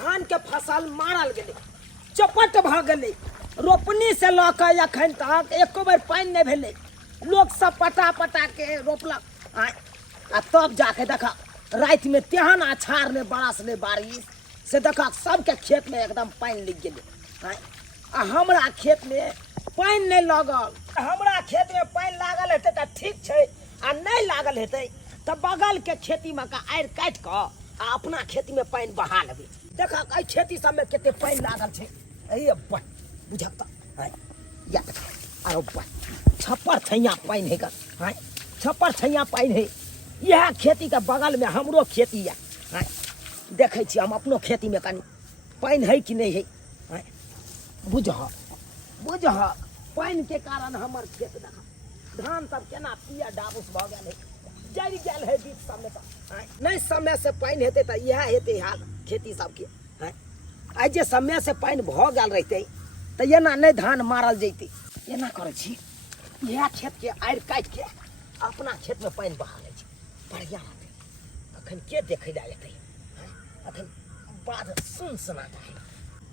धान के फसल मारल गेलै, चपट भ गेलै। रोपनी से लऽ कऽ अखन तक एको बेर पानि नहि भेलै। लोग सब पटा पटा के रोपलक आ तब जाके देखा राति में तेहन अछाड़ ने बरस ने बारिश से देखा सबके खेत में एकदम पानि लग गेलै। आ हमरा खेत में पानि नहीं लगल। हमरा खेत में पानि लागल हेतै तऽ ठीक छै, आ नहीं लागल हेतै तऽ बगल के खेती में का आड़ि काटि कऽ आ अपना खेती में पानि बहा लेबै। देखा एहि खेती सब में कते पानि लागल छै। ये बड़ बुझक तऽ या आरो बड़ छप्पर छैया पानि है ग, छप्पर छैया पानि है। यह खेती के बगल में हमरो खेती है। देखे छी हम अपनो खेती में कनी पानि है कि नहीं है। बुझह बुझह पानि के कारण हमर खेत देखा धान सब केना पिया डाबूस भ गेल है, जरि गेल है बीच सब में। नहीं समय से पानि हेतै तऽ इएह हेतै हाल खेती सबके। आइ जे समय से पानि भ गेल रहितै तऽ एना नहीं धान मारल जैतै। एना करै छी इएह खेत के आड़ि काटि के अपना खेत में पानि बहा लै छी, बढ़िया रहतै। अखन के देखै लए एतै, अखन बाध सुनसनाटा है,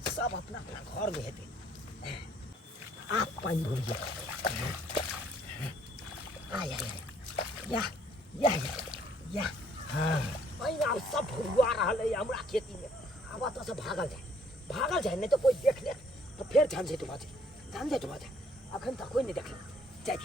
सब अपना अपना घर में हेतै। आप पानि भर गया आय या या या हाँ पानि आब सब भुरवा रहल है हमरा खेती में। आब तो से भागल जाए नहीं तो कोई देख ले तो फिर झंझट भऽ जाए। अखन तक कोई नहीं देखल जाए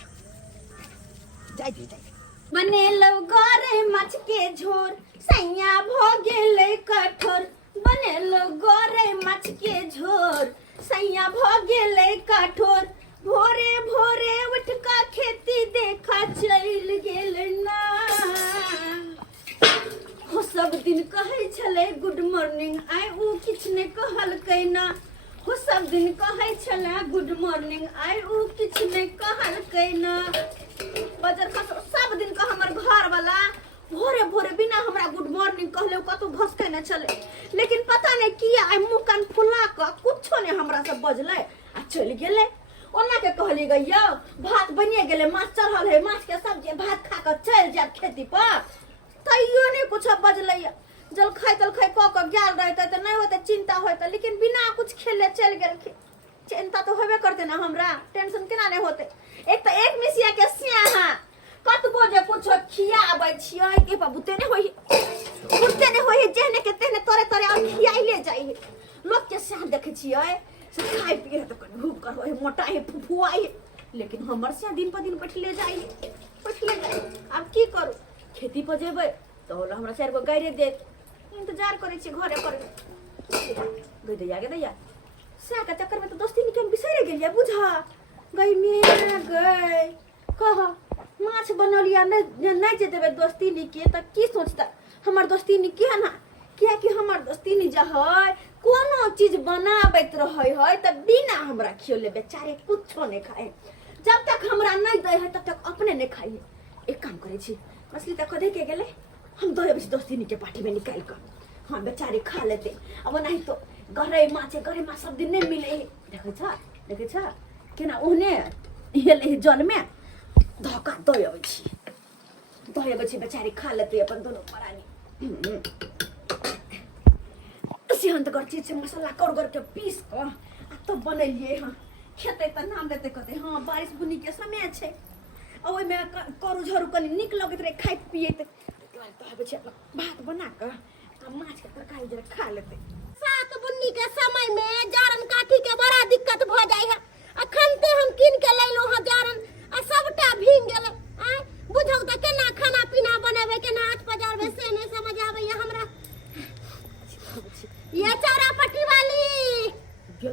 बनेलो गोरे मछ के झोर सैया भ गेलै कठोर। बनेलो गोरे मछ के झोर सैया भ गेलै कठोर। भोरे भोरे उठ का खेती देखा चल गेल ना। हो सब दिन कहै छलै गुड मॉर्निंग, आइ उ किछ ने कहलकै ना। हो सब दिन कहै छलै गुड मॉर्निंग, आइ उ किछ ने कहलकै ना। बजर सब दिन का हमर घर वाला भोरे भोरे बिना हमरा गुड मॉर्निंग कहले कतौ भसके न चले। लेकिन पता नहीं किया आई मुंह कान फुला क कुछो ने हमरा से बजले आ चल गेले। ओना के कहली गई यौ भात बनिए गेले, माछ चढ़ल है, माछ के सब्जी भात खा के चल जाब खेती पर। तैयो नहीं कुछ बजले। जल खाई क क गेल रहते त नहीं होते चिंता होते, लेकिन बिना कुछ खेले चल गेल। चिंता तो होबे करते ना, हमरा टेंशन केना नहीं होते। एक तो एक मिसिया के सिया कतबो जे कुछो खियाबै छियै के बाबूते ने होई, उठते ने होई, जेहने के तेहने तोरे तोरे आ खियाइले जाइ है। लोग के साथ देखे छियै से खाई पिए त कनी भूख कर होई, मोटा है, फुफुआई है, लेकिन हमर से दिन पर दिन बैठले जाइ है, बैठले जाइ। अब की करू, खेती पर जेबै त होला हमरा 4 गो गाड़ी दे, इंतजार करे छी घरे पर गई दैया से के चक्कर में तो दोस्ती निकम बिसरे गेलिया। बुझा गई में गई कह माछ बनलिया नहीं जे देवे दोस्ती निके त की सोचता हमर दोस्ती निके है ना। क्या कि हमर दोस्ती नि जे है कोनो चीज बनाबैत रहै है त बिना हमरा खियोले बेचारे कुछो नहीं खाए। जब तक हमरा नहीं दे है तब तक अपने नहीं खाई। एक काम करे छी मछली तक दे के गेले, हम दो दोस्ती निके पार्टी में निकाल कर हम बेचारे खा लेते। अब नहीं तो गहरे माछ सब दिन नहीं मिले। देखे छ केना ओहने हेले जल में धक्का दय छी बेचारी खा लेते अपन दोनों परानी। सिहंत कर चीज से मसाला कर के पीस क तो बनलिए। हाँ खेते त नाम लेते कहते हाँ बारिश बुनी के समय छे, ओइ में करू झरू कनी निक लगत रे खाई पिए त कहबे छै भात बना क माछ के तरकारी जरा खा लेते। सात बुन्नी के समय में जारन काठी के बड़ा दिक्कत भ जाय है। अखन ते हम किन के लैलो ह जारन आ सबटा भींग गेले। आ बुझौ त केना खाना पीना बनावे, केना हाथ पजारवे से नहीं समझ आवे है हमरा। ये चारा पट्टी वाली ये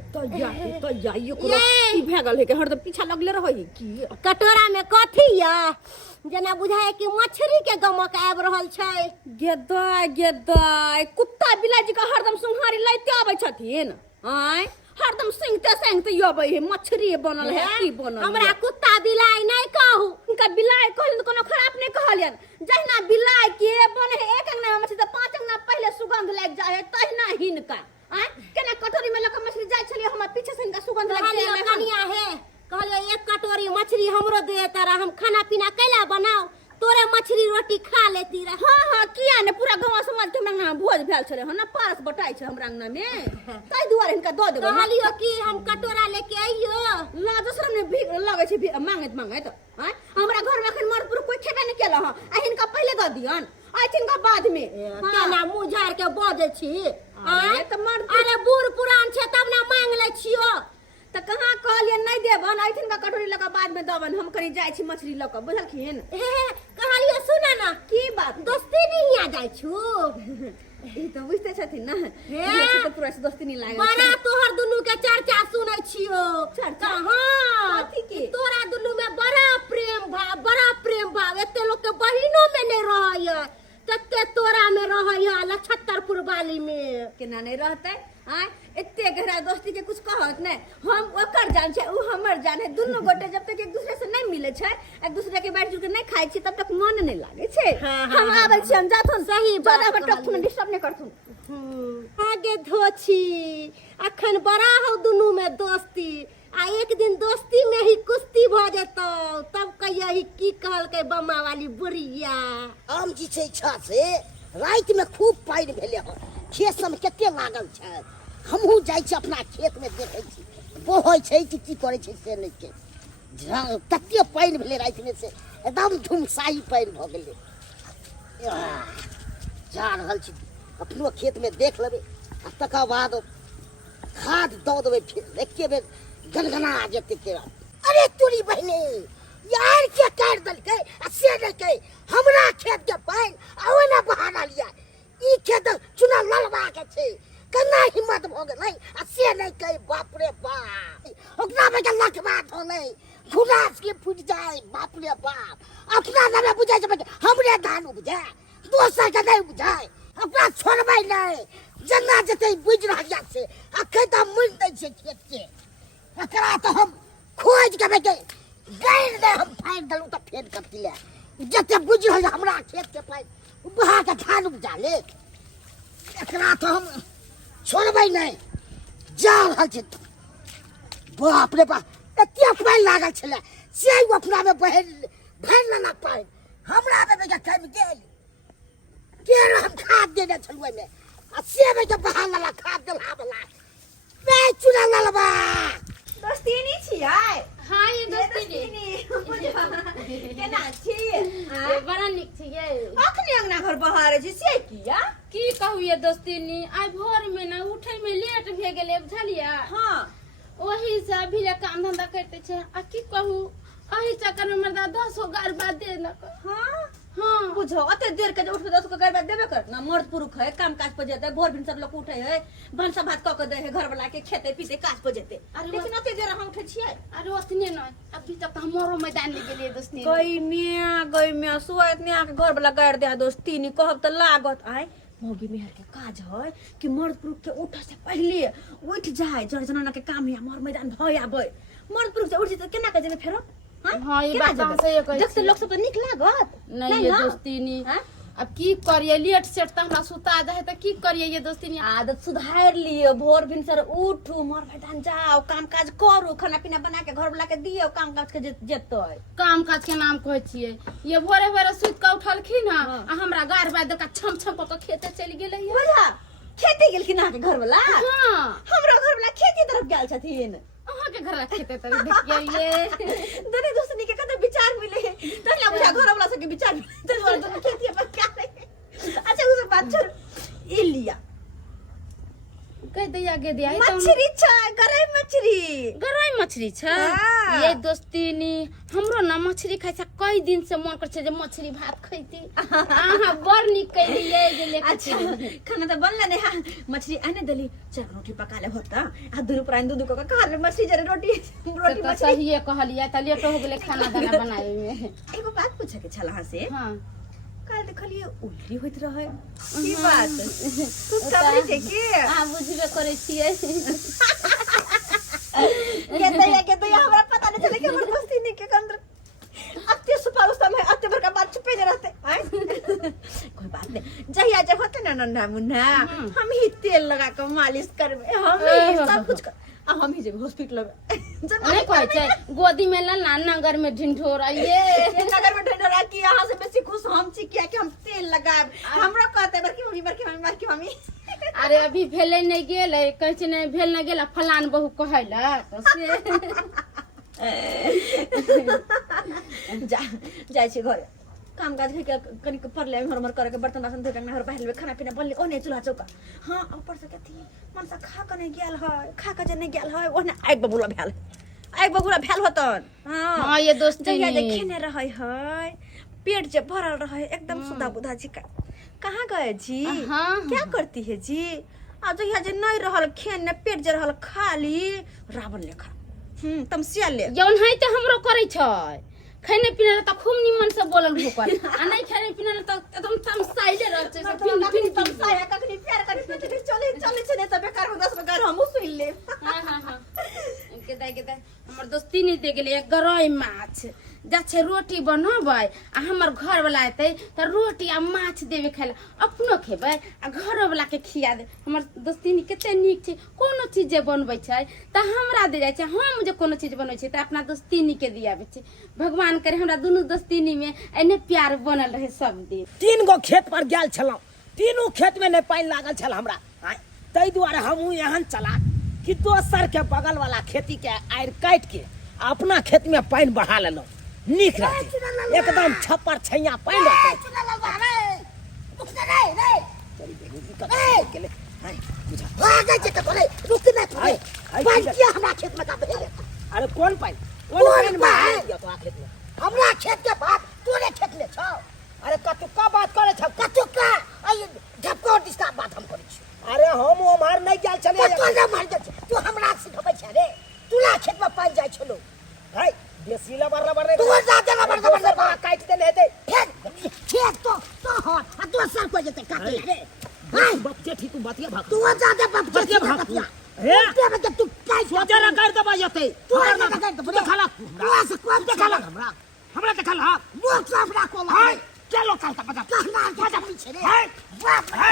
की भेगल है के हरदम पीछा लगले रहै की। कटोरा में कथी या जना बुझाय कि मछली के गमक आब रहल छै। गेदाय कुत्ता बिलाई जी का हरदम सुंघारी लैते आबै छथिन। आय हरदम सिंगते आबै है मछली बनल है की बनल। हमरा कुत्ता बिलाई नहीं कहू, उनका बिलाई कहलिन तो कोनो खराब नहीं कहलियन। जहिना बिलाई के बने है एक अंगना मछली त 5 अंगना पहले सुगंध लग जाय है, तहिना हिनका आय केना कटोरी में लक मछली जाय छलिए हमर पीछे से इनका सुगंध लग जाय है। कनिया है कहलियो एक कटोरी मछली हमरो दे तारा, हम खाना पीना कैला बनाओ तोरे मछली रोटी खा लेती रह। हाँ हाँ किया ने पूरा गांव समाज के हमरा भोज भेल छले ह ना पारस बटाई छै हमरा अंगना में तै दुआरे हिनका द देबो कहलियो कि हम कटोरा लेके आइयो लाज शरम ने भीख लगे छै मांगत हैं हमरा घर में अखन मरपुर कोई खेबे नहीं केला ह आ हिनका पहले द दियन आ हिनका बाद में केना मुंह झाड़ के बजे छी। अरे त मर अरे बूढ़ पुरान छै तब ना मांग ले छियो। त कहां कहलिए नहीं देबन आइथिन का कटोरी लगा बाद में दबन हम कनी जाय छी मछली ल के बुझलखिन। कहलियो सुना ना की बात दोस्ती नहीं आ जाय छु। ई तो बुझते छथिन ना ये तो पूरा से दोस्ती नहीं लागल बड़ा तोहर दुनु के चर्चा सुनै छियो। चर्चा हां कथी के तोरा दुनु में बड़ा प्रेम भाव एते लोग के बहिनो में नहीं रहय तते तोरा में रहय लछत्तरपुर वाली में केना नहीं रहते हां एते गहरा दोस्ती के कुछ कहत नहीं हम ओकर जान छै उ हमर जान है दुनु गोटे जब तक एक दूसरे से नहीं मिले छै एक दूसरे के बैठ जुड़ के नहीं खाइ छी तब तक मन नहीं लागे छै। हम आबै छी हम जाथुन सही बात ज्यादा टकथुन डिस्टर्ब नहीं करथुन आगे धोछी अखन बड़ा हो दुनु में दोस्ती आ एक दिन दोस्ती में ही कुश्ती भ जेतो तब कहिए की कहल के बम्मा वाली बुढ़िया। आम जी छै इच्छा से रात में खूब पानि भेले हो खेत सब कते लागल छै हमहू जाय छी अपना खेत में देखे छी बोहै छै कि की करे छै से नहीं के कते पानि भेले रात में से एकदम धुमसाई पानि भ गेले जा रहल छी अपनो खेत में देख लेबे आ तकर बाद खाद दऽ देबै फिर एके बेर गनगना जेते केरा। अरे तोरी बहने यार के काट दलकै आ से नहीं के हमरा खेत के पानि आवे ना बहाना लिया ई खेत चुना ललवा के छै कना हिम्मत भ गेलै आ से नहीं के बाप रे बाप ओकरा में के लखवा धोलै खुरास के फुट जाए बाप रे बाप अपना नामे बुझाय छै हमरे धान उपजा दोसर के नहीं बुझाय अपना छोड़बै नहीं जना जते बुझ रहलिया से अखै त मुन दै छै खेत के एकरा तो हम खोज के बेटे गैर दे हम फाइन दलू तो फेर कति ले जते बुझ रहल हमरा खेत के पाइ बहा के धान उपजा ले एकरा तो हम छोड़बै नहीं जा रहल छै बाप रे बाप एते पाइ लागल छले से अपना में भैर लेना पाइ हमरा में बेटा कम गेल केर हम खाद देने छलुए में आ से में के बहा लला खाद देला वाला बे चुना ललबा दोस्ती नहीं छियै। हाँ ये दोस्ती केना छी बड़ा निक छियै अखनी अंगना घर बहारे छी से किया की कहू ये दोस्ती नी आइ भोर में ना उठे में लेट भे गेले बुझलिया हां ओही से अभी ले काम धंधा करते छे आ की कहू एही चक्कर में मर्दा 10 गार बाद देलक। हां हाँ बुझो अते देर के उठ के 10 गार बाद देबे कर ना मर्द पुरुष है काम काज पर जेते भोर दिन सब लोग उठे है भनसा भात क के दे है घर वाला के खेते पीते काज पर जेते लेकिन अते देर हम उठे छियै। अरे ओतने न अभी तक तो हमरो मैदान ले गेलिए दोस्ती गई मिया सुआ इतने आके घर वाला गाड़ दे दोस्ती नी कहब त लागत आय मोगी मेहर के काज है कि मर्द पुरुष के उठे से पहले उठ जाए जड़ जनाना के काम है मोर मैदान भय आबे मर्द पुरुष से उठ जेते केना के जेबे फेरो हाँ ये बात हम सही कहै जब से लोग सब निक लागत नहीं ये दोस्ती नी अब की करिए लेट सेट त हमरा सुता जाए त की करिए ये दोस्ती नी आदत सुधार लियो भोर भिनसर उठू मोर मैदान जाओ काम काज करू खाना पीना बना के घर वाला के दियो काम काज के जेतै काम काज के नाम कहै छियै ये भोरे भोरे सुत के उठलखिन ह आ हमरा गार बाद का छम छम क खेते चली गेलै बुझा खेती गेलखिन अहाँ के घर वाला हां हमरो घर वाला खेती तरफ गेल छथिन अहाँ के घर ला खेते तर देखिए ये दोनों दोस्तनी के कते विचार मिले तहला बुझा घर वाला सब के विचार मिले तो दोनों खेती पर क्या अच्छा उस बात छोड़ ई लिया कह दिया गे दिया मछली छै गरई मछली छ हाँ। ये दोस्ती नी हमरो ना मछली खाइ छ कई दिन से मन कर छै जे मछली भात खैती आहा बड़ निक कैलिए जे लेके अच्छा खाना तो बनला ने हां मछली आने दली चार रोटी पका ले होता आ दूर प्राण दूध को खा ले मछली जरे रोटी तो मछली सही कहलिए त लेट हो गेले खाना दाना बनावे में एगो बात पूछे के छला से हां काल देखलिए उल्टी होइत रहे की बात तू खबरी छै की हां बुझबे करे छियै के तो हमरा पता नहीं चले कि हमर दोस्ती नहीं के अंदर अत्ते सुपाव समय अत्ते भरका बात छुपे नहीं रहते आय कोई बात नहीं जहिया जब होते ना नन्ना मुन्ना हम ही तेल लगा के मालिश करबे हम ही सब कुछ कर हम ही जे हॉस्पिटल में नहीं कहै छै गोदी में लला नगर में ढिंढोरा ये नगर में ढंढोरा की यहाँ से बेसी खुश हम छी किया कि हम तेल लगाब हमरा कहते बड़की मम्मी अरे अभी भेले नहीं गेल कहै छै नहीं भेल नहीं गेल फलान बहू कहैला तो से जाय छी घर काम काज के कनी पड़ले हमर करे के बर्तन बासन धोके नहर पहले खाना पीना बनले ओने चूल्हा चौका हां ऊपर से कथी मनसा खा के नहीं गेल है खा के जे नहीं गेल है ओने आग बबुला भेल आग बबुला भेल होतन हां ये दोस्त जहिया देखे ने रहे है पेट जे भरल रहे एकदम सुधा बुधा जी का कहाँ गए जी क्या करती है जी आ जहिया जे नहीं रहल खेन ने पेट जे रहल खाली रावण लेखा तमसिया ले जौन है त हमरो करे छै खाने पीने त खूब निमन से बोलल भूकल आ नहीं खाने पीने त एकदम तमसाइले रह छै फिन फिन तमसाया कखनी प्यार करे चले चले छै त बेकार में 10 बेकार हमहु सुन ले हां के दाई हमर दोस्ती नहीं दे गेले गरई माछ जा छै रोटी बनबै आ हमर घर वाला एतै त रोटी आ माछ देबे खाइला अपनो खेबै आ घरो वाला के खिया दे हमर दोस्ती नहीं कते नीक छै कोनो चीज जे बनबै छै त हमरा दे जाय छै हम जे कोनो चीज बनबै छै त अपना दोस्ती नहीं के दियाबे छै भगवान करे हमरा दुनू दोस्ती में एने प्यार बनल रहे सब दिन 3 गो खेत पर गेल छलौ तीनों खेत में नहीं पानी लागल छल हमरा तै दुआरे हमहू यहाँ चला कि दोसर के बगल वाला खेती के आड़ काट के अपना खेत में पानी बढ़ा लेलो नीक रहे एकदम छप्पर छैया पानी रहते अरे कौन पानी हमरा खेत के बात तोरे खेत में छौ अरे कतुका बात करे छ कतुका झपको डिस्का बात हम करै छी अरे हम हमार नहीं गेल छले तू ना मार दे तू हमरा सिखबै छ रे तूला खेत में पानी जाय छलो है बेसी लबर रे तू जाते लबर काट दे हेते फेर खेत तो हो आ दोसर को जते काटे रे हां बच्चे ठीक बतिया भाग तू जाते बच्चे भाग हे ते तू काई सोचे ना कर दबा जते तू ना कर दबा देखला तू से कोन देखला हमरा देखला मुख साफ राखो हां चलो काल का पता कहना पता पीछे रे है बाप है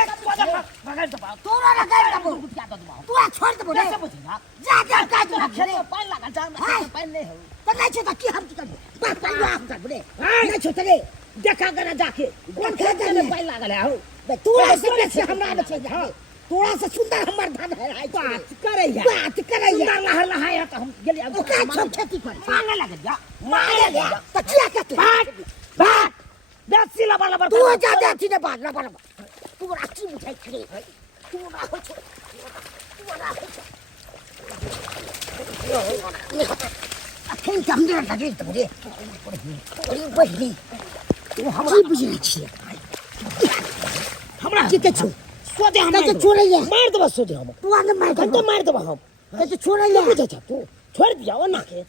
बगल दबा तोरा ना कर दबो क्या दबा तू छोड़ दबो रे कैसे बुझिना जा काट खेत में पानी लगा जा पानी नहीं हो तो नहीं छो की हम की कर बाप पानी आप कर रे नहीं छो रे देखा कर जाके कौन खेत में पानी लगा है हो तू से हमरा में छे हां तोरा से सुंदर हमर धान है बात करैया सुंदर लहर लहाया तो हम गेली अब का छोड़ खेती कर मांगे लगे जा मारे ले तो क्या कहते बात बेसी लबर तू जाते थी ने बात लबर तू राखी बुझाई खड़ी तू ना हो छो तू ना हो छो अखन हमरे लगे तो रे अरे बहिनी तू हमरा बुझी छी हमरा की के छो सोदे हम तो छोड़ ले मार दबा सोदे हम तू आगे मार दबा हम तो छोड़ ले बुझे छ तू छोड़ दिया ना के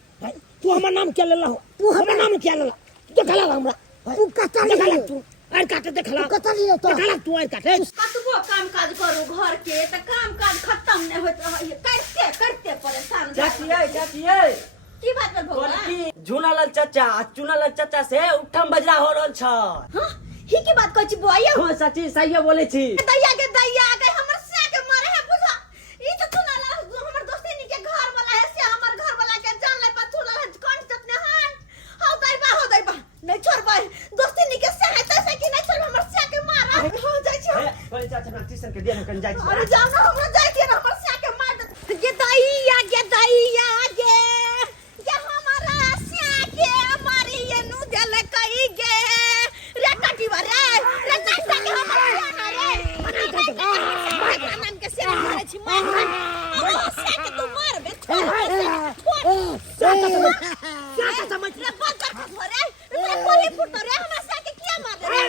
तू हमर नाम क्या लेला हो तू हमर नाम क्या लेला देखला हमरा तू कता देखला ले तू और काटे देखला कता ले तो देखला तू और काटे कतबो काम काज करू घर के त काम काज खत्म नहीं होत रहे करते परेशान चाचिए की बात कर भौला झूनालाल चाचा से उठम बजरा हो रहल छ हां ही की बात कहै छी बुआइया हो चाची सही बोले छी दैया के हमर से के मारे है बुझा ई तो सुनाला हमर दोस्ती नी के घर वाला है से हमर घर वाला के जान ले पछुला है कौन जतने हन हो दैबा नहीं छोड़बा दोस्ती नी के से है तसे कि नहीं छोड़ हमर से के मारा हो जाय छी बोले चाचा ना ट्यूशन के दिन कन जाय छी अरे जाओ ना हमरा जाय के हमर से के मार दे ये दैया के हमारा से के मारी ये नु जल कई गे रे कटिवा रे काटा के हमर रे नाम के से मारे छी मार से के तू मार बे क्या समझ ले बंद कर घरे रे कोली फुट रे हमरा से के किया मार रे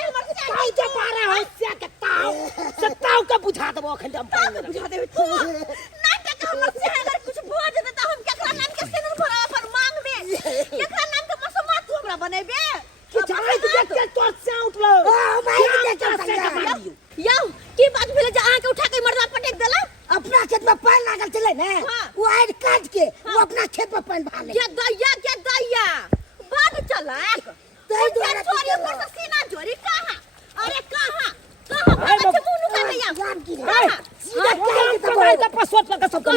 हमर से काई जे मारे हो से के ताऊ का बुझा दबो अखन हम पानी बुझा देबे तू ना के हमर से अगर कुछ भो जेते त हम केकरा नाम के से भरा पर मांग में केकरा नाम के मसमा तू हमरा बनेबे कि चलाई तू देख के तोर से उठलो यौ की बात भेले जे अहाँ के उठा के मर्दा पटक देला अपना खेत में पानी लागल चले ना वो आड़ काट के वो अपना खेत में पानी बहा ले के दैया बाद चला तै द्वारा छोरी पर से सीना जोरी कहां अरे कहां बच्चे मुंह का दैया जान की हाय का पासवर्ड लगा सब तो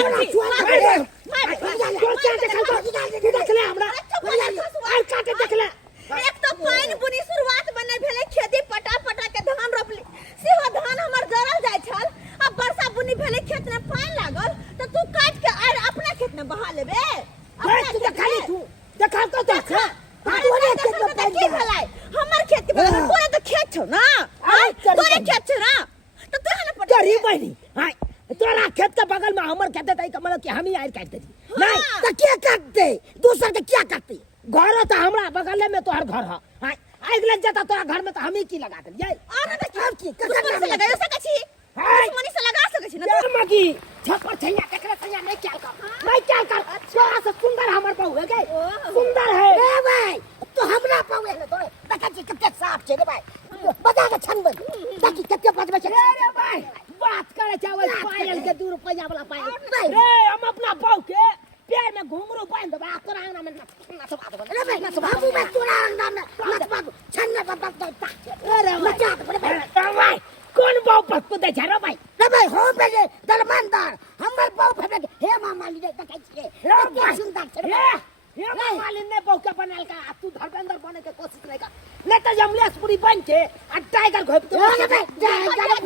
देख ले हमरा काटे देख ले एक तो पाइन बुनी शुरुआत बने भेले खेती पटा पटा के धान रोपली सेहो धान हमर जरल जाय छल अब वर्षा बुनी भेले खेत में पाइन लागल त तू काट के आर अपना खेत में बहा लेबे तू खाली तू देखा तो देख तोरे खेत में की भलाई हमर खेत के बगल में तोरे तो खेत छौ ना तोरे खेत छ ना तो तू हने पटा तेरी बहनी हां तोरा खेत के बगल में हमर खेत है का मतलब कि हम ही आर काट दे नहीं तो क्या काटते दूसरा के क्या काटते घर तो हमरा बगल में तोहर घर है हां आग लग जाता तोरा घर में तो हम ही की लगा दे जाए अरे तो की दुश्मन से लगा सकै छी दुश्मनी से लगा सकै छी ना यार मगी छपर छैया केकरा छैया नहीं क्या कर नहीं क्या कर तोरा से सुंदर हमर बहू है गए सुंदर है ए भाई तो हमरा पावे ले तोरे देखा छी कते साफ छे रे भाई बता के छन बन ताकि कते बजबे छे रे भाई बात करे चावल पायल के 2 रुपया वाला पायल रे हम अपना बहू के पैर में घुंघरू बांध दबा तोरा अंगना में नच बात रे भाई बाबू में तोरा अंगना में मत बाबू छन में बाबा तो अरे मचा भाई कौन बहू पत्तू दे जा रे भाई रे भाई हो बेगे दलमानदार हमर बहू फेबे हे मामा ली देखै छिए कते सुंदर छे ये मालिन ने बहू के बनाल का तू धर्मेंद्र बने के कोशिश नहीं कर ले तो जमलेशपुरी बन के आ टाइगर घोप तो रे भाई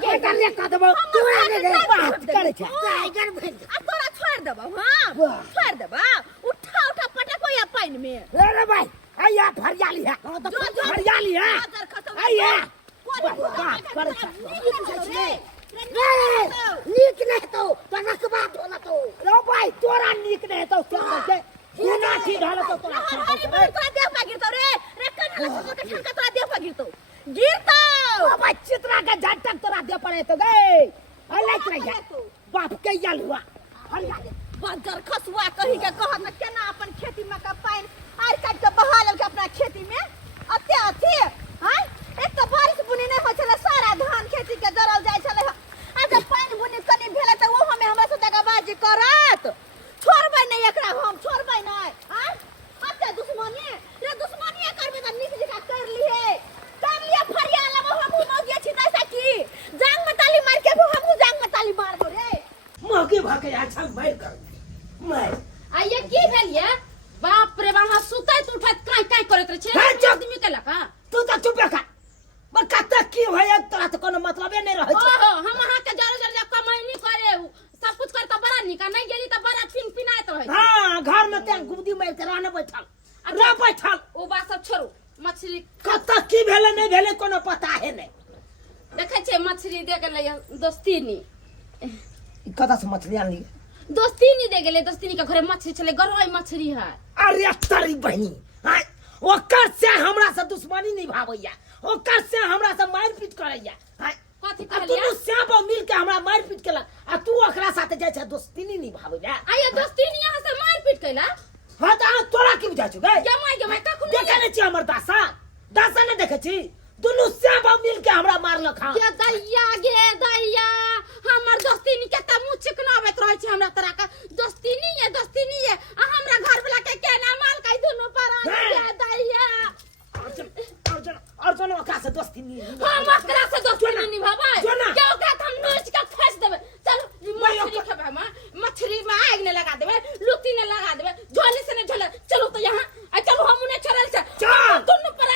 टाइगर ने का देबो तोरा ने बात करे छै टाइगर बन आ तोरा छोड़ देबो हां छोड़ देबा उठा उठा पटको या पाइन में रे भाई आया फरियाली है फरियाली है आया करे छै नीक नहीं तो रखबा धोला तो रो भाई तोरा नीक नहीं तो क्या के ना ठीक हाल तो तोरा तोरा देह पर गिरतो रे कन्हला से के ठनका तोरा देह पर गिरतो ओ भाई चित्रा का झटक तोरा दे पड़े तो गए अलग रह बाप के याल हुआ फरियाली बंदर खसुआ कही के कहत न केना अपन खेती में का पाइन आर काट के बहा लेल के अपना खेती में अते अथी हां एक तो बारिश बुनी नहीं हो छले सारा धान खेती के जरल जाय छले आ जब पानी बुनी कनी भेले त वो हमें हमरा से दगाबाजी करत छोड़बै नहीं एकरा हम छोड़बै नहीं हां अते दुश्मनी रे दुश्मनी करबे त नीक जका कर लिए फरियाला में हम मौगिया छी तैसा की जांग में ताली मार के हम जांग में ताली मार दो रे मौके भागे अच्छा मार कर मैं आइए की भेल ये बाप रे वहां सुतै त उठत काई काई करत रहे छे आदमी के लका तू तो चुप रह पर कत की होय तोरा तो कोनो मतलबे नहीं रहे छै हम अहाँ के जर जर कमाई नहीं करे सब कुछ कर त बड़ा निका नहीं गेली त बड़ा फिन फिनाइत रहे हां घर में ते गुबदी मार के रहने बैठल रे बैठल ओ बात सब छोड़ू मछली कत की भेले नहीं भेले कोनो पता है नहीं देखे छे मछली दे गेले दोस्तीनी कत से मछली आन ली दोस्तीनी दे गेले दोस्तीनी के घरे मछली छले गरई मछली है अरे तारी बहनी हां ओकर से हमरा से दुश्मनी निभावैया ओकर से हमरा से मारपीट करैया हां कथि तू कहलिया श्याम मिल के हमरा मारपीट केला आ तू ओकरा साथे जाय छ दोस्तीनी निभावैया आइए दोस्तीनी यहां से मारपीट कैला हां त तोरा की बुझा छु गए गमाई का कुन देखे नहीं छी हमर दासा दासा ने देखे छी दुनु श्याम मिल के हमरा मारल खा के दैया गे दैया हमर दोस्तीनी के त मुंह चिकनाबैत रहै छै हमरा तरह का दोस्तीनी है आ हमरा घर वाला के केना माल कई दुनु पर गे दैया अर्जुन ओकरा से दोस्तीनी हम ओकरा से दोस्तीनी निभाबै के ओकरा हम नोच के खस देबै चल मछली खेबै हम मछली में आग ने लगा देबै लुटी ने लगा देबै झोली से ने झोले चलो तो यहां आ चलो हम ने छोड़ल से चल दुनु पर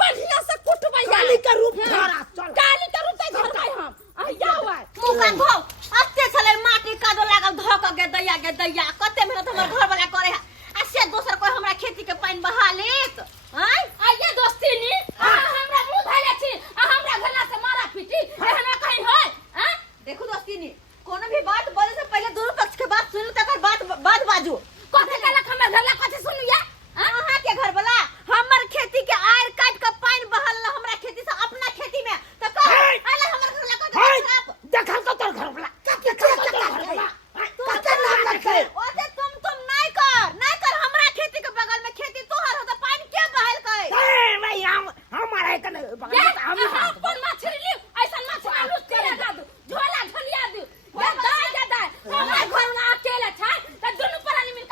बढ़िया से कुटबै काली का रूप धरा चल काली का रूप धरबै हम आ जाओ मुका धो अते छले माटी कादो लागल धक के दैया कते मेहनत हमर घर वाला करे है आ से दोसर कोई हमरा खेती के पानी बहा लेत हैं आइए दोस्तीनी हमरा मुंह धैले छी आ हमरा घरला से मारा पीटी एहना कहीं होय हैं देखो दोस्तीनी कोनो भी बात बोले से पहले दोनों पक्ष के बात सुन तकर बात बाजू कथे कहलक हमर घरला कथे सुनिया अहाँ के घर वाला हमर खेती के आयर काट के पानी बहल हमरा खेती से अपना खेती में त कह आले हमर घरला कथे खराब देखल तो तोर घर वाला कते घर वाला कते नाम रखे ओते तुम नहीं कर हमरा खेती के बगल में खेती तोहर हो त पानी के बहल कई ए भाई हमारा कने हम अपन मछली ली ऐसा मछली लूट के लगा दू झोला झोलिया दू ये दाई हमरा घर में अकेले छै त दुनु पर मिल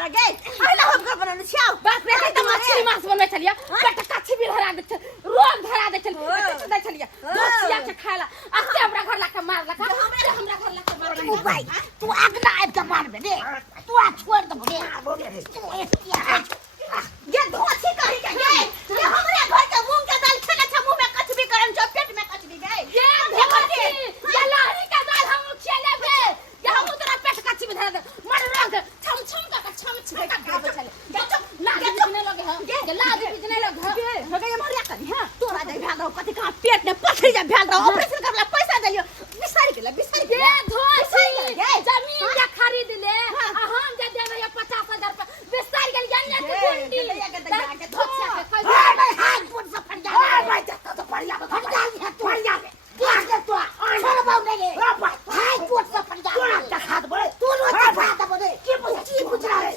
मार गे अहला हम घर बनने छियाओ बाप रे त मछली मांस बनबै छलिया पेट काछी भी धरा दे रोग धरा दे दे छलिया दोसिया के खाला अते हमरा घर लाके मार लका हमरा घर लाके मार तू भाई तू अगला आब के मारबे रे तू आ छोड़ दे रे तू ये धोछी कहि के गे ये हमरे घर के मूंग के दाल छने छ मुंह में कछ भी करन छ पेट में कछ भी गे ये देखी ये लहरी का दाल हम खेले बे ये हम तोरा पेट काछी भी धरा दे मर रोग छम छम का छम छम का खाबे छले लागे बिजने लगे ह ये लागे बिजने लगे ह हो गए मरिया करी हां तोरा दे भेल रहो कथि का पेट में पथरी जा भेल रहो ऑपरेशन करला पैसा दइयो बिसारी के ये धोसी जमीन या खरीद ले आ हम जे देबे 50,000 रुपया बिसार गेल जन्नत गुंडी के धोछिया के खा भाई हाथ पुट से फट जा भाई जत्ता तो बढ़िया फट जा तू बढ़िया क्या तू छोड़ बाऊ नहीं हाथ पुट से फट जा तू दिखा दे तू रो दिखा दे की पूछ रहा है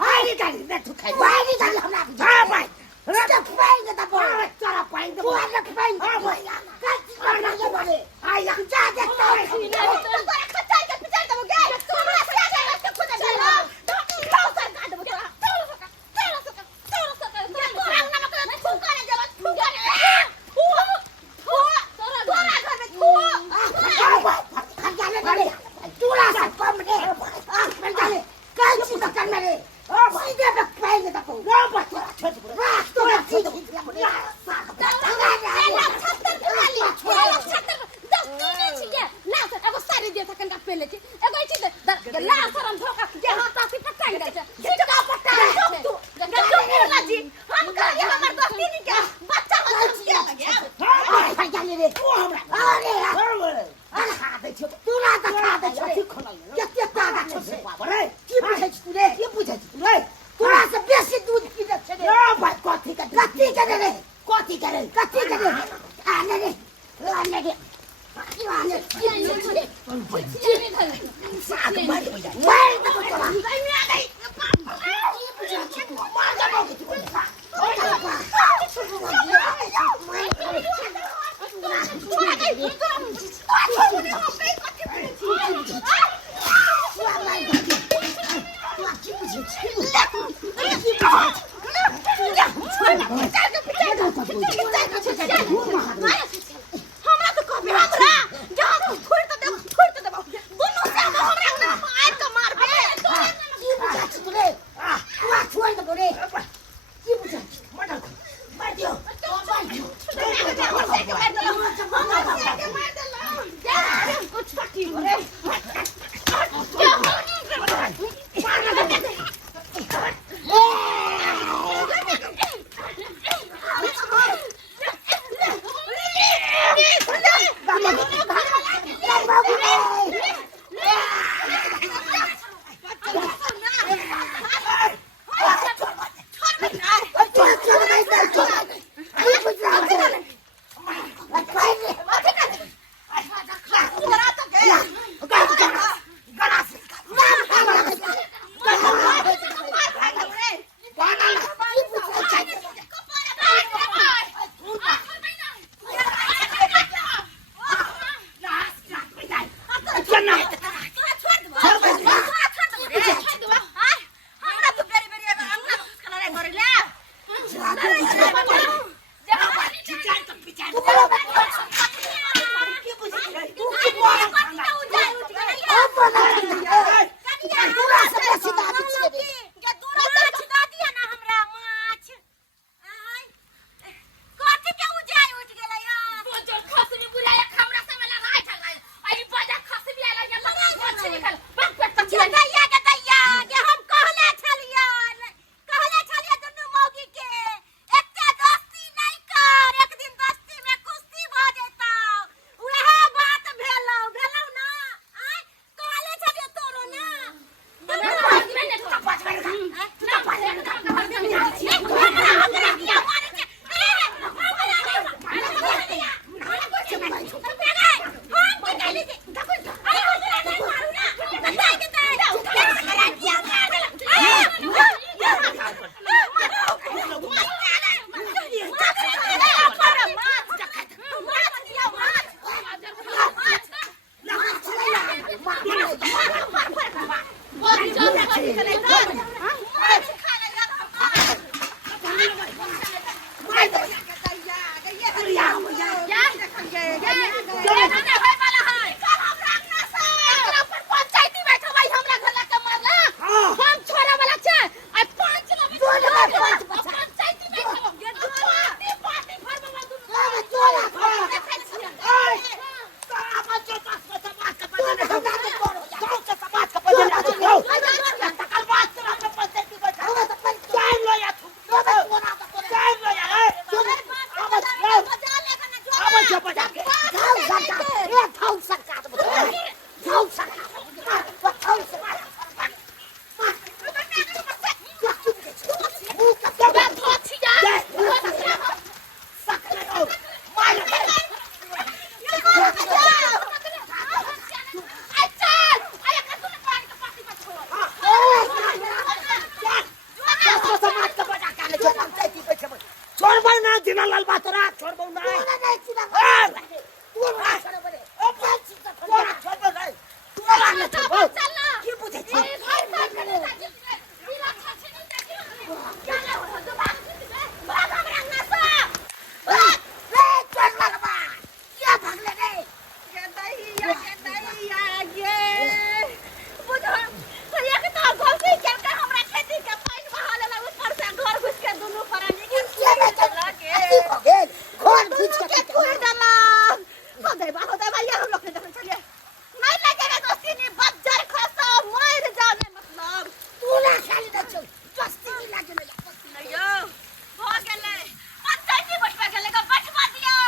हाय नहीं जानी मैं तू खाई भाई नहीं जानी हमरा हां भाई रटा पाएंगे तो बोल तेरा पाएंगे वो अलग पाएंगे कच्ची करना ये बोले आई लग जा देखता है तोरा खच्चा के पिछड़ दबो गे तोरा से जा के खुद चलो तो सर काट दबो तोरा नमक तू करे जब तू तोरा घर में तू फट जाने वाले तूरा सब कम रे फट जाने काय चीज करना रे भाई दे पाएंगे तो रो बस तोरा चीज तोरा से बेसी दूध पी दे छे भाई कथी करे रे कथी करे आने रे साथ मार दे मार दे तोरा हमरा तो कहबे हमरा जहां छोड़ त दे दोनों से हमरा ना आइ के मारबे की बुझा छी रे तू छोड़ दे रे की बुझा मार दियो कुछ पट्टी रे हाँ छोड़बो ना तोरा नहीं चुना तोरा करे बरे अपन चीज तोरा छोड़बो नहीं तोरा ना छोड़बो चल ना की बुझे छी घर साफ करे बिना छछे नहीं देखियो क्या ना हो तो भाग हमरा ना सा रे चल ललबा क्या भागले रे ये दैया ये बुझो भैया के तो गलती कर के हमरा खेती के पानी बहा लेला ऊपर से घर घुस के दोनों प्राणी के क्या चला के ऐसी हो गए खोल खींच के छोड़ डाला हो दे भैया हम लोग के देखो चलिए नहीं लगेगा दोस्ती नहीं बज्जर खसा मर जाने मतलब तोरा खाली न चल दोस्ती की लागे न नहीं यो हो गेले पंचायती बैठवा गेले का बैठवा दियो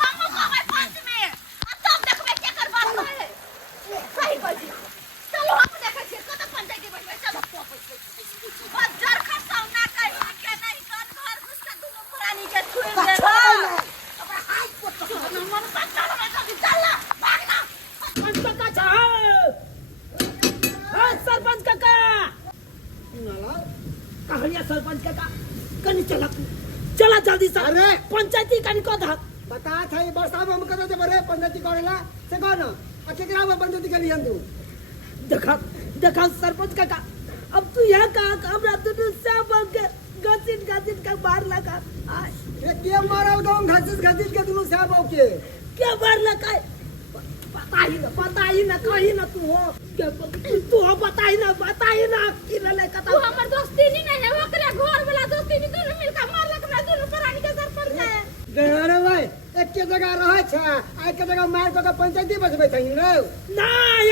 हम को भाई पंच में अब तब देखबे क्या करबा है सही बात चलो हम देखे छी कत पंचायती बैठवा चलो बज्जर खसा ना कहीं के नहीं कर घर घुस के दोनों प्राणी के छुए दे अब हाथ को तो मन पकड़ में जल्दी चल भागना सरपंच काका हाँ सरपंच काका कहानिया सरपंच काका कनी चला जल्दी से अरे! पंचायती कनी को धा बता था ये बरसात में हम कहते थे बरे पंचायती करेला से कौन आ केकरा में पंचायती करी हम तू देखा सरपंच काका अब तू यहाँ का हमरा दोनों सब के गसिन का मार लगा ये के मारल गांव घसीट के दुनु से आबो के क्या मार लगा पता ही ना कहीं ना तू हो तू हो बता ही ना कि न ले तू कता हमर दोस्ती नहीं है ओकरे घर वाला दोस्ती नहीं दोनों मिलकर मारलक ना दोनों प्राणी के सर पर से अरे भाई एक के जगह रहे छ आ के जगह मार के पंचायती बसबे थी रे ना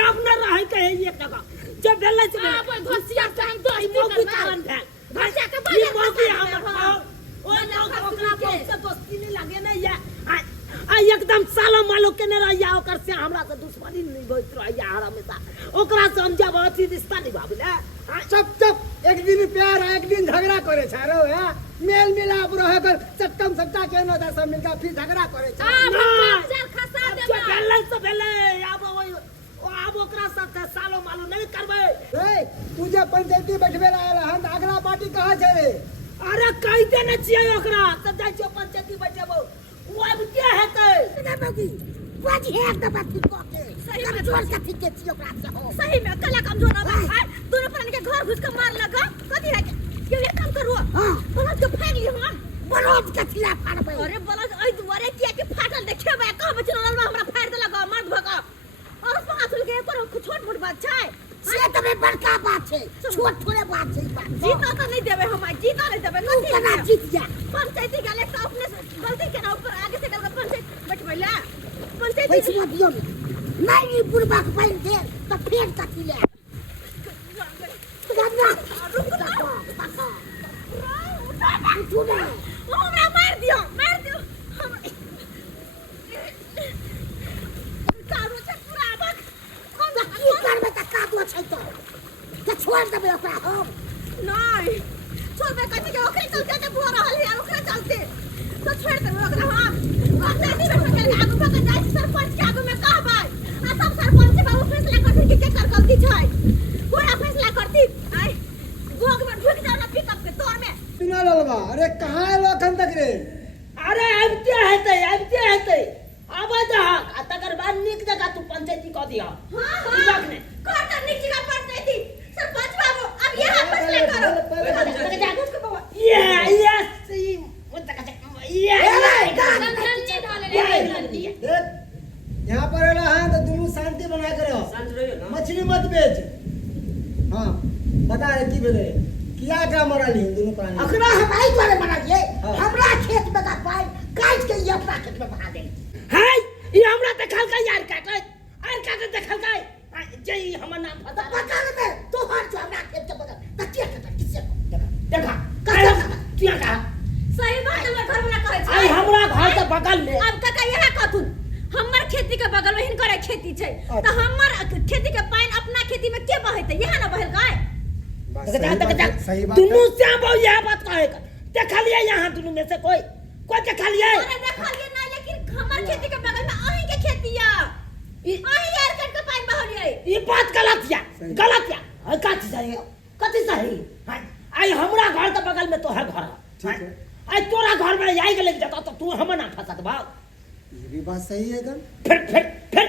अब न रहे कहे एक जगह जब बेला से आ कोई घोसिया टाइम दोस्ती मौकी करना कारण है भाषा के ये बजा मौकी हमर ओए ना ओकरा बहुत से दोस्ती नहीं लगे ना या आ एकदम सालो मालो के न रहिया ओकर से हमरा से दुश्मनी नहीं होइत रहिया हमेशा ओकरा से हम जब अथी रिश्ता निभाबले चुप एक दिन प्यार एक दिन झगड़ा करे छ रो है मेल मिलाप रहे कर चटकम सट्टा के न सब मिलकर फिर झगड़ा करे छ बच्चा खसा देबा बेला से बेले अब ओकरा साथ सालो मालो नहीं करबे रे तू जे पंचायती बैठबे रहल हन अगला पार्टी कहां छै रे अरे कहि देने छियै ओकरा सब जाय छियै पंचायती बैठेबो वो अब क्या हेतै ना बगी बाजी है एक दफा ठीक के सही कम में जोर का ठीक के छियो ओकरा से हो सही में कला कमजोर ना भाई दोनों प्राणी के घर घुस के मार लगा कथी है ये काम करू हां बलद के फेंक लियो हां बरोज के खिला फाड़बे अरे बलद ओइ दुआरे किया के फाटल देखेबे कहबे चलल हमरा फाड़ देलक मर्द भगा और पाछल के पर छोट मोट बात छै से तबे बड़का बात है छोट थोड़े बात है बात जीता तो नहीं देबे हम जीता नहीं देबे तू केना जीत जा पंचायती गले तो अपने गलती के ना ऊपर आगे से गल पंचायत बैठबैला पंचायती पैसा दियो नहीं बुढ़बा के पाइन दे तो फेर कथी ले गन्ना रुक ना तू ना हमरा मार दियो कारो से पूरा बक कौन की करबे त काटो छै तो छोड़ देबे ओकरा हम नहीं छोड़बे कथी के ओकरे चलते के बुआ रहल है ओकरे चलते तो छोड़ देबे ओकरा हां पंचायती बैठ के आगू भग जाय सरपंच के आगू में कहबै आ सब सरपंच बाबू फैसला करथि कि केकर गलती छै पूरा फैसला करथि आई भोग में ढुक जाओ ना पिकअप के तोर में बिना ललबा अरे कहां है लोखन तक रे अरे अब क्या हेतै आबे दहक आ तकर बाद निक जगह तू पंचायती क दिया हां कर त नीचे का पंचायती सरपंच बाबू अब यहां फैसला करो ये यहाँ पर एला है तो दोनों शांति बना के रहो शांत रहियो ना मछली मत बेच हाँ बता रे की भेले किया क्या मरल ही दोनों प्राणी अखरा हमारी द्वारे बना दिए हाँ। हमरा खेत में का पाई काट के ये अपना खेत में बहा दे है ये हमरा देखल का यार काटे देखल का जई हमर नाम तो पता पता नहीं तो हर जो हमरा खेत के बगल तकिया के किसे देखा क्या कहा सही बात है घर वाला कहै छै आई हमरा घर के बगल में अब तक यह कहथुन हमर खेती के बगल में हिनकर खेती छै तो हमर खेती के पानी अपना खेती में के बहैते यह ना बहल गाय सही बात दुनू श्याम बाबू यह बात कहे देखलिए यहाँ दुनू में से कोई देखलिए अरे देखलिए ना लेकिन हमर खेती के बगल में अहीं के खेती या अहीं यार कट के पानी बहलिए ये बात गलत या कथी सही हां आई हमरा घर के बगल में तो है घर ठीक है आज तोरा घर में आई के लग जाता तो तू हम ना फंसत भाव। ये भी बात सही है एकदम। फिर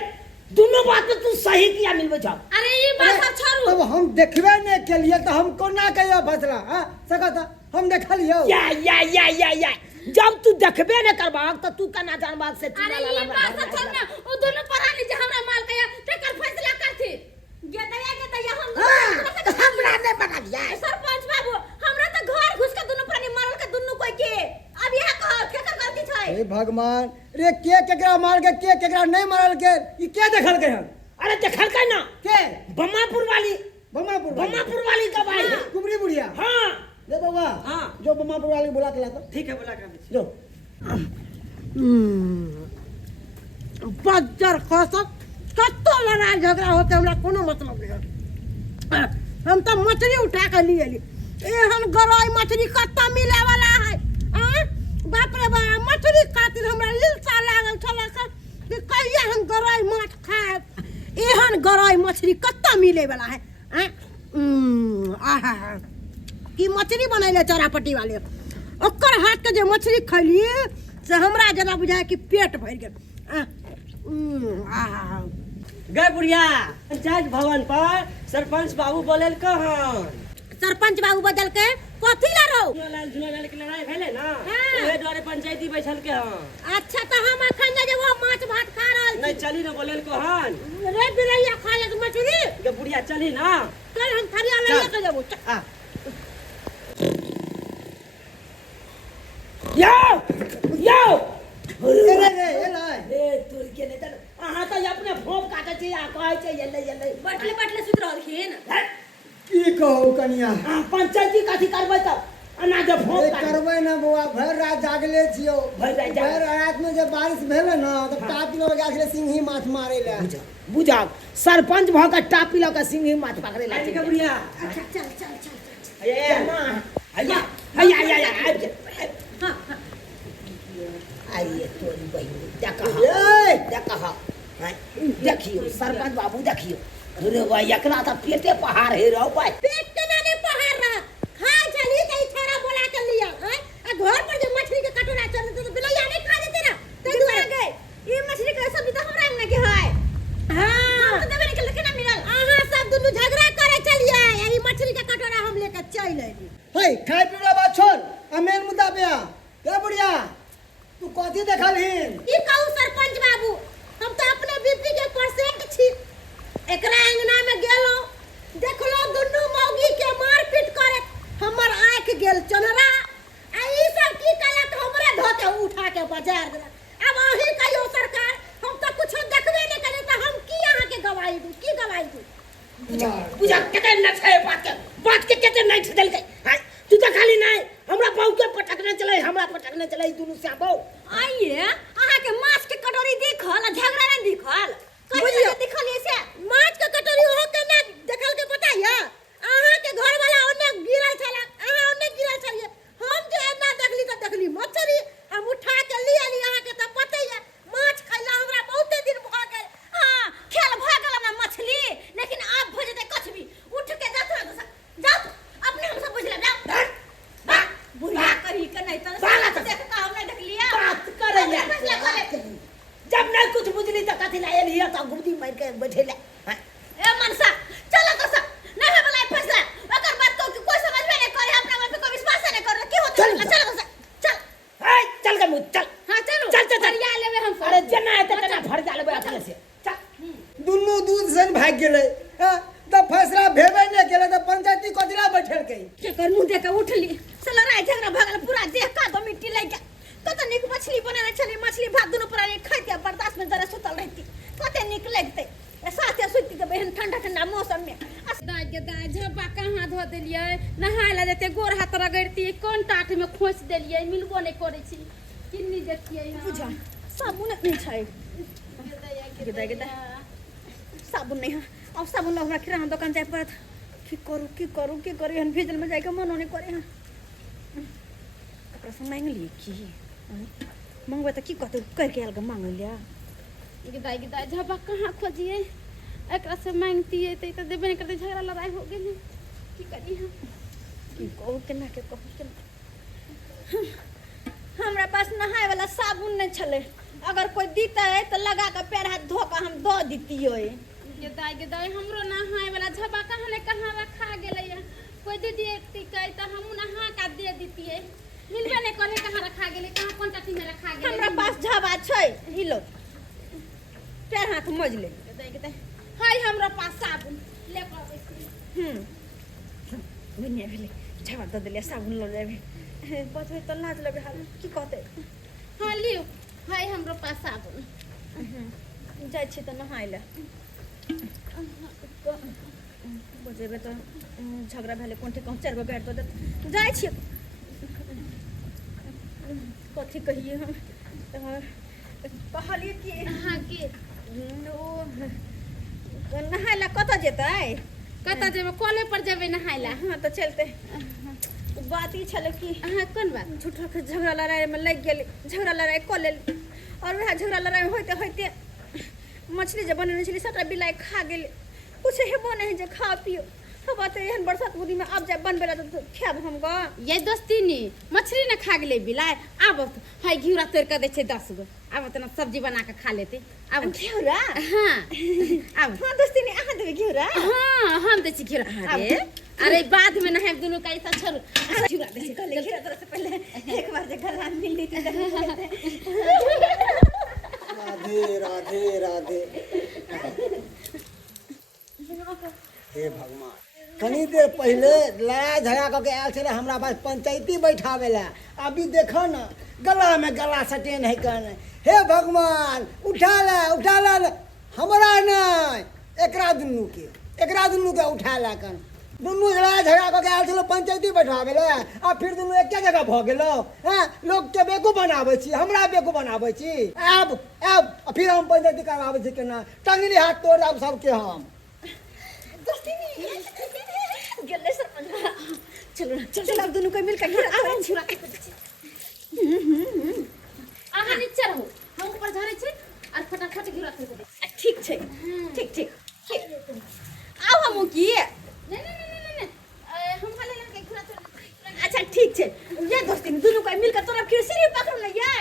दोनों बात में तू सही किया मिलवे जाओ। अरे ये बात अब छोड़ू। अब हम देखबे नहीं के लिए तो हमको ना कहियो फसला हां सकता हम देख लियो। या जब तू देखबे न करबाग तो तू कना जानबाग से अरे ये बात सब छोड़ ना, वो दोनों परानी जे हमरा माल के तेकर फैसला करथि। गेतया हम हमरा ने बना लिया सरपंच बाबू हमरा तो घर घुस के दोनों प्राणी मारल के दुनु कोई के अब यह कह केकर गलती छै? हे भगवान रे के केकरा मार के केकरा नहीं मारल के ई के देखल के हम? अरे देखल का ना के बम्मापुर वाली का भाई कुबरी बुढ़िया। हां ले बाबा हाँ। जो बम्मापुर वाली बुला के ला तो ठीक है बुला कर जो बजर खसत कत्तो लड़ाई झगड़ा होते हमरा कोनो मतलब नहीं। हम तो मछली उठा के लिए ली एहन गरई मछली कत्ता मिले वाला है बाप रे बाप मछली खातिर हमरा लिलसा लागल छला कि कहिया हम गरई माछ खाएब एहन गरई मछली कत्ता मिले वाला है आहा की मछली बनैले चौरापट्टी वाले ओकर हाथ के जे मछली खैली से हमरा जना बुझाय कि पेट भर गेल गए बुढ़िया पंचायत भवन पर सरपंच बाबू बोलेल कहन सरपंच बाबू बदल के कथी ला रहो? झुलालाल के लड़ाई भेले ना हाँ। ओहे द्वारे पंचायती बैठल के हन। अच्छा तो हम अखन जे वो माछ भात खा रहल नहीं चली ना बोलेल कहन रे बिरैया खा ले मछली गे बुढ़िया चली ना कल हम थरिया ले के जाबो। आ यो रे रे लाई ए तोर के ने चल अहाँ तो अपने भोप काटे छी आ कहै छै येले बटले सुत रहलखिन। की कहू कनिया पंचायती कथी करबै तब अना जे भोप ए काटे करबै ना बुआ भर रात जागले छियो भर रात जागले। भर रात में जब बारिश भेले ना तो टाटी लोग गेल सिंही माछ मारे ले बुझाओ सरपंच भ के टापी ल के सिंही माछ पकड़े ला गे बुढ़िया अच्छा चल ये हैया आबि जा आइए तोरी बहिनी देखा देखियो सरपंच बाबू देखियो रे भाई एकरा त पेटे पहाड़ हे रहो भाई पेट के नाने पहाड़ रहा खाए चली के छोरा बोला के लिया हैं आ घर पर जो मछली के कटोरा चल तो बिलैया नहीं खा देते ना ते दुआरा गए ई मछली के सब्जी तो हमरा अंगना के है। हां हम तो देबे निकल के ना मिलल। आहा सब दुनु झगड़ा करे चलिए यही मछली के कटोरा हम लेके चल आइली। हे खाए पीने बात छोड़ आ मेन मुद्दा पे आ ए बुढ़िया तू कथी देखल हिन? ई कहू सरपंच बाबू हम तो अपने बीपी के परसेंट छी एकरा अंगना में गेलो देखलो दुनु मौगी के मारपीट करे हमर आंख गेल चनरा आ ई सब की कलक हमरे धोके उठा के बाजार दे। अब अही कहियो सरकार हम तो कुछ देखबे नहीं करे तो हम की अहाँ के गवाही दू की गवाही दू? बुझा केते न छै बात के केते नहीं छदल गई हां तू त खाली नहीं हमरा बहु के पटकने चले हमरा पटकने चले दुनु से बहु आइए अहाँ के माछ के कटोरी देखल आ झगड़ा नहीं देखल बुझियो। कहियो देखल ऐसे माछ के कटोरी हो के ना देखल के पता है अहाँ के घर वाला ओने गिरल छला अहाँ ओने गिरल छलिए हम जे ना देखली मछली हम उठा के लिया अहाँ के त पते है माछ खैला हमरा बहुते दिन भ गेल। हां खेल भ गेल ना मछली लेकिन अब भ जते कछबी उठ के जाओ अपने हम सब बुझ ले जाओ बुढ़िया करी के नहीं तो देख का हमने देख लिया बात करे ले फैसला करे। जब नहीं कुछ बुझली त कथी लायल हिया त गुमती मार के बैठे ले ए मनसा चलो तो सब नहीं है भला फैसला अगर बात को कोई समझ में नहीं करे अपने मन पे कोई विश्वास नहीं करे की होता है चलो तो चल ए चल के मुझ चल हां चलो चल फरिया लेवे हम अरे जना है त तना भर जा लेबे अपने से चल दुनु दूध सन भाग गेले त फैसला भेबे नहीं केले त पंचायती कचरा बैठल के के कर मुंह देके उठली से लड़ाई झगड़ा भगल पूरा देह का दो मिट्टी लग गया कत निक मछली बनाने चली मछली भात दोनों पुराने खाते बर्दाश्त में जरा सुतल रहती कते निक लगते साथे सुती के बहन ठंडा ठंडा मौसम में दाई के दाई झब्बा कहाँ धो देलियै नहाय ला देते गोर हाथ रगड़ती कोन टाट में खोस देलियै मिलबो नहीं करे छी किन्नी देखियै बुझा साबुन नहीं छै के साबुन नहीं है अब साबुन ला हमरा किराना दुकान जाय पड़त की करू हम भेजल में जाके मन नहीं करे हां कपड़ा से मांग ली की मंगवा त की कहते करके अलग मांग लिया के दाई झब्बा कहाँ खोजिए एकरा से मांगती है तो देबे नहीं करते झगड़ा लड़ाई हो गेल की करी हम की कहू केना के कहू केना हमरा पास नहाए वाला साबुन नहीं छले। अगर कोई दीता है तो लगा के पैर हाथ धो के हम दो दीतियो। ये दाई हमरो नहाए वाला झबा कहाँ रखा गेलै है। कोई दे दिए कहे तो हम नहा का दे दीतिए। मिलबे नहीं करे कहाँ रखा गेलै, कहाँ कोन टाटी में रखा गेलै। हमरा पास झबा छै, हिलो पैर हाथ मज ले। दाई हाय हमरा पास साबुन ले के आबै छी। दुनिया भेले झबा दे देले साबुन ल लेबे। बचबे तो लाज लेबे हाल की कहते। हां लियो हाय हमरो पास साबुन। जाय छी तो नहाय ले। बजेबे तो झगड़ा भेले कोन ठे कहूं 4 गो गाड़ तो दे जाय छी। कथी कहिए हम कहलिए कि हां के नहायला कत जेतै। कत जेबे कॉले पर जेबे नहायला। हाँ तो चलते। बात ई छले कि हां कोन बात। झूठा के झगड़ा लड़ाई में लग गेली, झगड़ा लड़ाई कर लेली और वह झगड़ा लड़ाई होते होते मछली जब बने छली सबटा बिलाई खा गेली। कुछ हेबो नहीं जे खा पियो। सब बात एहन बरसात बुदी में अब जब बनबेला तो खाब हम ग। ये दोस्तीनी मछली न खा गेले बिलाय। अब हाय घिउरा तोड़ के दे छे 10 गो। अब तना सब्जी बना के खा लेते। अब घेउरा हां अब हाँ दोस्तीनी आहा देबे घेउरा। हां हम दे छी घिउरा। अरे बाद में नहे दोनों का ऐसा छोड़ घिउरा दे छी। कल घेउरा तरह से पहले एक बार जे गला मिल ली थी। राधे राधे राधे। हे भगवान, कनी देर पहले लड़ाई झगड़ा करके आयल छे हमरा पास पंचायती बैठावे ला। अभी देखो ना गला में गला सटे नहीं करने। हे भगवान उठा ला हमरा नहीं एकरा दुन्नू के उठा ला कर। दुन्नू लड़ाई झगड़ा करके आयल छे पंचायती बैठावे ला। अब फिर दुन्नू एक जगह भ गेलो। हैं लोग के बेकूफ बनावे छी, हमरा बेकूफ बनावे छी। अब फिर हम पंचायती करावे छी केना। टंगली हाथ तोड़ अब सबके हम। गेले सरपंच चलो ना चलो अब दोनों को मिलकर घेरा करें छुरा। आहा नीचे रहो हम ऊपर झरे छी और फटाफट घिउरा तोड़ दे। ठीक छे ठीक आओ हम की नहीं हम खाली लड़के घिउरा तोड़। अच्छा ठीक छे। ये दोस्ती दोनों को मिलकर तोरा फिर सिरी पकड़ ले ये।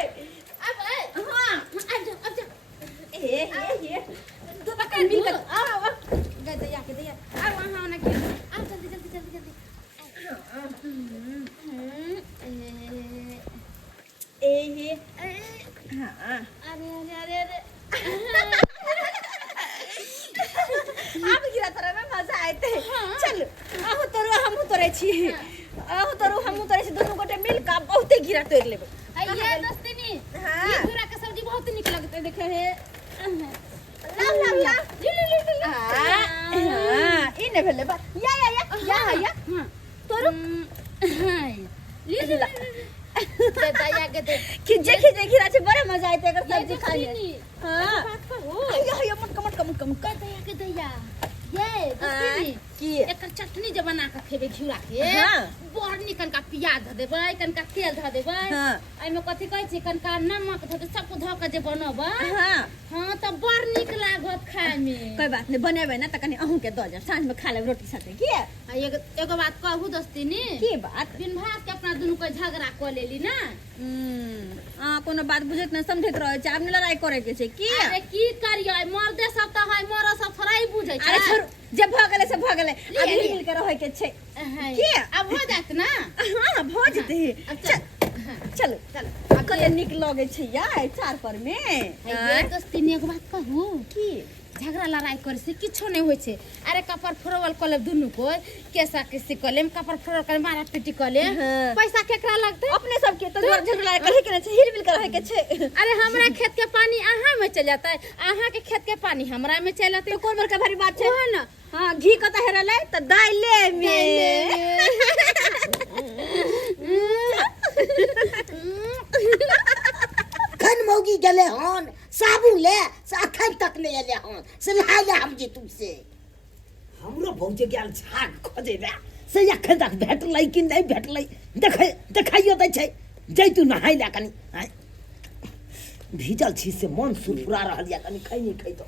अब हां अब जा ए दो पकड़ मिलकर आओ गदैया अब वहां ना घिउरा अब जल्दी ए हां अरे अब गिरा तोरा में मजा आते। चल आहु तोरो हमहु तोरे छी दोनों गोटे मिलकर बहुते गिरा तोड़ लेबे। ये दोस्तीनी हाँ। ये घिउरा का सब्जी बहुत निक लगते देखे है। ला हां इने भेले बा या तोरो ले खिजे घिरा छे बड़ा मजा आते अगर सब्जी खा ले। हां या मटका दैया ये दोस्तीनी की एकर चटनी जे बना के खेबे घिउरा के। हाँ। बड़ निकन का प्याज ध देबै, कनका तेल ध देबै। हाँ। एमे कथि कहै छै कनका नमक ध दे सब ध के जे बनबै। हां हां त बड़ निक लागत खाय में। कोई बात नहीं बनेबे ना त कनी अहू के द जा सांझ में खा ले रोटी साथे की। एगो बात कहू दोस्तीनी की बात बिन भात के अपना दुनू को झगड़ा क लेली ना। कोनो बात बुझत न समझत रहे छै आब न लड़ाई करे के छै की। अरे की करियै मर्दे सब त है मरो सब थोड़ा ही बुझै छै। अरे छोड़ जे भ गेले से भ गेले अब लिए। मिल के रहे के छै की अब हो जात ना। हां भ जते। चल आ कते निक लगे छै यार चार पर में। ये दोस्तीनी एगो बात कहू की झगड़ा लड़ाई करे से किछो नहीं होय छै। अरे कपर फोरवल कले दुनू को केसा किसी कले कपर फोरवल कले मारा पिटी कले हाँ। पैसा केकरा लगते अपने सब के तो झगड़ा करे के छै हिल मिल के रहे के छै। अरे हमरा खेत के पानी अहाँ में चल जाता है, अहाँ के खेत के पानी हमरा में चल जाता है। तो कौन बड़का भारी बात छै। है ना हां घी कत हेरले त दाइले में। खन मौगी गेले हन साबुन ले अखन तक ले एले हन से नहाय ले हम जे तुमसे। हमरो भौजे गेल झाग खोजे बे से अखन तक भेटलै कि नहीं भेटलै देखाइयो दै छै। जैतू नहाय ले कनी भीजल छी से मन सुरफुरा रहल या कनी खैनी खैतो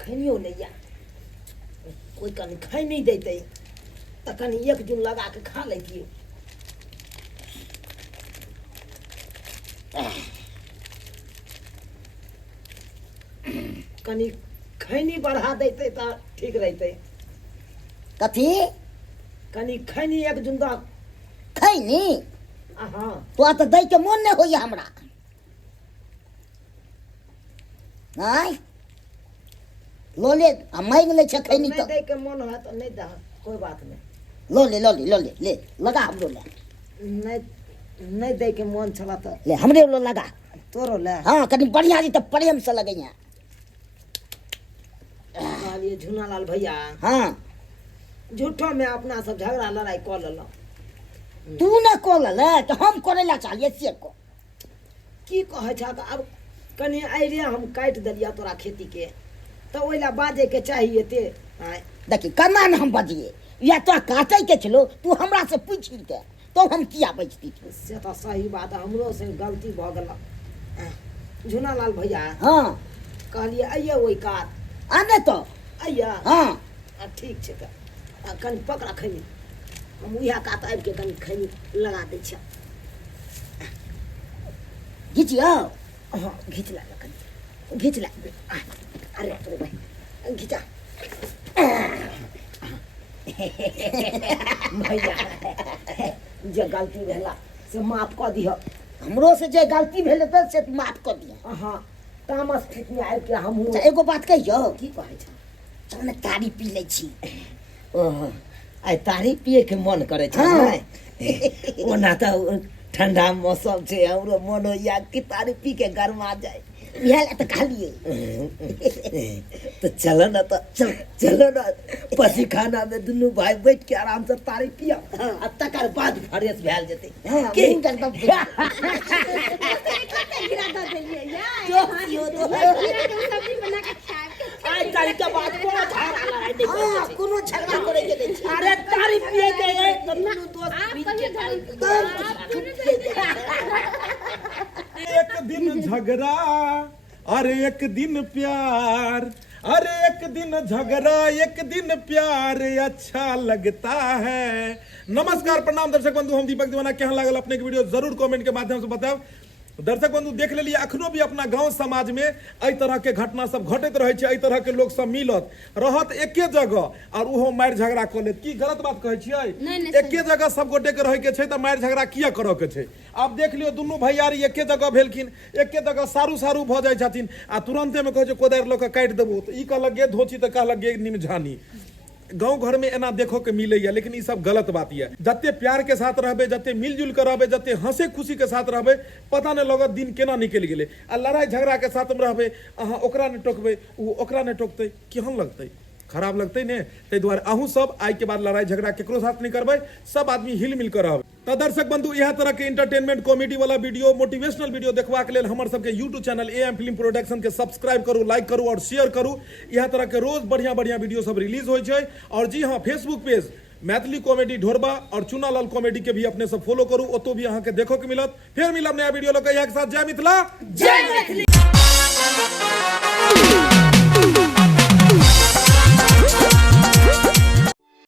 खैनियो नहीं या कोई कनी खाई नहीं देते त कनी एक जून लगा के खा लेतिए। कनी खैनी बढ़ा देते तो ठीक रहते। कथी कनी खैनी एक जुंदा। खैनी हाँ तो तो दै के मन नहीं होइए हमरा। आय लो ले मांग ले छ खैनी नहीं तो दे के मन है तो नहीं दे, कोई बात नहीं। लो ले लगा हमरो ले। नहीं नहीं दे के मन छला तो ले हमरे लो लगा। तोरो ले। हाँ कनी बढ़िया जी तो प्रेम से लगैया। कहलिए झूनालाल भैया हाँ झूठो में अपना सब झगड़ा लड़ाई कर लेलो। तू न कोल ले तो हम करे ला चाहिए से को। की कहे छ अब कनी आइडिया हम काट दिलिया तोरा खेती के तो ओइला बाजे के चाहिए ते। आय देखी कना न हम बजिए या तो काटे के चलो तू हमरा से पूछ के तो हम किया बजती थी। से तो सही बात है, हमरो से गलती भ गेल। झूनालाल भैया हाँ कहलिए आइए ओइ कात आने तो आइया। हाँ ठीक छै त कनी पकड़ा खैनी हम उहा कात आबि के कनी खैनी लगा दै छ। घिचियो हाँ घीच ला कनी घीच ला। अरे तोरे भाई घिचा। भैया जे गलती भेला से माफ कऽ दिह। हमरो से जे गलती भेल त से माफ कर दिया। हाँ तामस खेत में आबि के हमहूँ अच्छा एगो बात कहियो की कहै छ। चल न तारी पी ले छी। ओह आइ तारी पिए के मन करे छ हाँ। नै ओना त ठंडा मौसम छै हमरो मन होइया कि तारी पी के गरमा जाए। इहे ला त कहलिए तो चलो ना तो चलो ना पसी खाना में दुनू भाई बैठ के आराम से तारी पिया आ तकर बाद फ्रेश भेल जेते। हाँ के मुंह एकदम गिरा दऽ देलियै यार। जो पियो तो गिरा के सब्जी बना के खाएब। आइ तारी के बाद कोनो झगड़ा लड़ाई नहीं हाँ करते। कोनो झगड़ा करे के नहीं छी। अरे तारी पिए के एक दुनू दोस्त आप मिल कहिए के तारी एक दिन झगड़ा अरे एक दिन प्यार, अरे एक दिन झगड़ा एक दिन प्यार अच्छा लगता है। नमस्कार प्रणाम दर्शक बंधु, हम दीपक दीवाना। केहन लागल अपने के वीडियो जरूर कमेंट के माध्यम से बताएब। दर्शक बंधु देख लेलिए अखनो भी अपना गांव समाज में एहि तरह के घटना सब घटैत रहे छै। एहि तरह के लोग सब मिलत रहत एके जगह और उहो मारि झगड़ा क लेत। की गलत बात कहै छियै? एके जगह सब गोटे के रहे के छै त मारि झगड़ा किया करऽ के छै? आब देख लियो दुनू भैयारी एके जगह भेलखिन, एके जगह सारू सारू भ जाइ छथिन आ तुरंते में कहै छै कोदारि लऽ के काटि देबो त ई कहलक गे धोची त कहलक गे निमझानी। गांव घर में एना देखो के मिले या, लेकिन ये सब गलत बात है। जते प्यार के साथ रहबे, जते मिलजुल कर रहबे, जते हंसे खुशी के साथ रहबे, पता नहीं लगत दिन केना निकल गेले। आ लड़ाई झगड़ा के साथ में रहबे, अहाँ ओकरा ने टोकबे, उ ओकरा ने टोकते, केहन लगते? खराब लगते ने। ताहि दुआरे अहूँ सब आई के बाद लड़ाई झगड़ा केकरो साथ नहीं करबे, सब आदमी हिल मिल कर रहबे। तो दर्शक बंधु यह तरह के इंटरटेनमेंट कॉमेडी वाला वीडियो, मोटिवेशनल वीडियो देखवा के लेल हमर सबके YouTube channel am film production के सब्सक्राइब करू, लाइक करू और शेयर करू। यह तरह के रोज बढ़िया बढ़िया वीडियो सब रिलीज हो छै। और जी हाँ, फेसबुक पेज मैथिली कॉमेडी ढोरबा और चुनालाल कॉमेडी के भी अपने सब फॉलो करू, ओतो भी अहाँ के देखो के मिलत। फिर मिलब नया वीडियो लग के साथ। जय मिथिला, जय मैथिली।